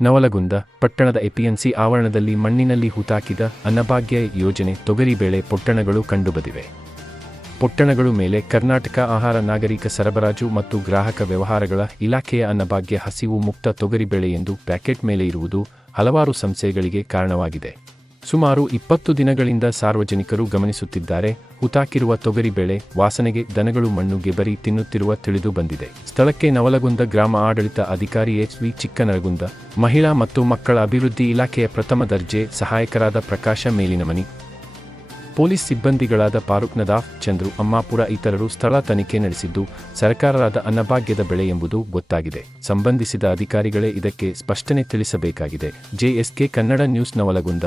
ನವಲಗುಂದ ಪಟ್ಟಣದ ಎಪಿಎಂಸಿ ಆವರಣದಲ್ಲಿ ಮಣ್ಣಿನಲ್ಲಿ ಹೂತಾಕಿದ ಅನ್ನಭಾಗ್ಯ ಯೋಜನೆ ತೊಗರಿಬೇಳೆ ಪೊಟ್ಟಣಗಳು ಕಂಡುಬಂದಿವೆ. ಪೊಟ್ಟಣಗಳು ಮೇಲೆ ಕರ್ನಾಟಕ ಆಹಾರ ನಾಗರಿಕ ಸರಬರಾಜು ಮತ್ತು ಗ್ರಾಹಕ ವ್ಯವಹಾರಗಳ ಇಲಾಖೆಯ ಅನ್ನಭಾಗ್ಯ ಹಸಿವು ಮುಕ್ತ ತೊಗರಿಬೇಳೆ ಎಂದು ಪ್ಯಾಕೆಟ್ ಮೇಲೆ ಇರುವುದು ಹಲವಾರು ಸಂಶಯಗಳಿಗೆ ಕಾರಣವಾಗಿದೆ. ಸುಮಾರು 20 ದಿನಗಳಿಂದ ಸಾರ್ವಜನಿಕರು ಗಮನಿಸುತ್ತಿದ್ದಾರೆ. ಹೂತಾಕಿರುವ ತೊಗರಿಬೇಳೆ ವಾಸನೆಗೆ ದನಗಳು ಮಣ್ಣು ಗೆಬರಿ ತಿನ್ನುತ್ತಿರುವ ತಿಳಿದು ಬಂದಿದೆ. ಸ್ಥಳಕ್ಕೆ ನವಲಗುಂದ ಗ್ರಾಮ ಆಡಳಿತ ಅಧಿಕಾರಿ ಎಚ್.ವಿ. ಚಿಕ್ಕನರಗುಂದ, ಮಹಿಳಾ ಮತ್ತು ಮಕ್ಕಳ ಅಭಿವೃದ್ಧಿ ಇಲಾಖೆಯ ಪ್ರಥಮ ದರ್ಜೆ ಸಹಾಯಕರಾದ ಪ್ರಕಾಶ ಮೇಲಿನಮನಿ, ಪೊಲೀಸ್ ಸಿಬ್ಬಂದಿಗಳಾದ ಫಾರೂಕ್ ನದಾಫ್, ಚಂದ್ರು ಅಮ್ಮಾಪುರ ಇತರರು ಸ್ಥಳ ತನಿಖೆ ನಡೆಸಿದ್ದು, ಸರ್ಕಾರದ ಅನ್ನಭಾಗ್ಯದ ಬೆಳೆ ಎಂಬುದು ಗೊತ್ತಾಗಿದೆ. ಸಂಬಂಧಿಸಿದ ಅಧಿಕಾರಿಗಳೇ ಇದಕ್ಕೆ ಸ್ಪಷ್ಟನೆ ತಿಳಿಸಬೇಕಾಗಿದೆ. ಜೆಎಸ್ಕೆ ಕನ್ನಡ ನ್ಯೂಸ್ ನವಲಗುಂದ.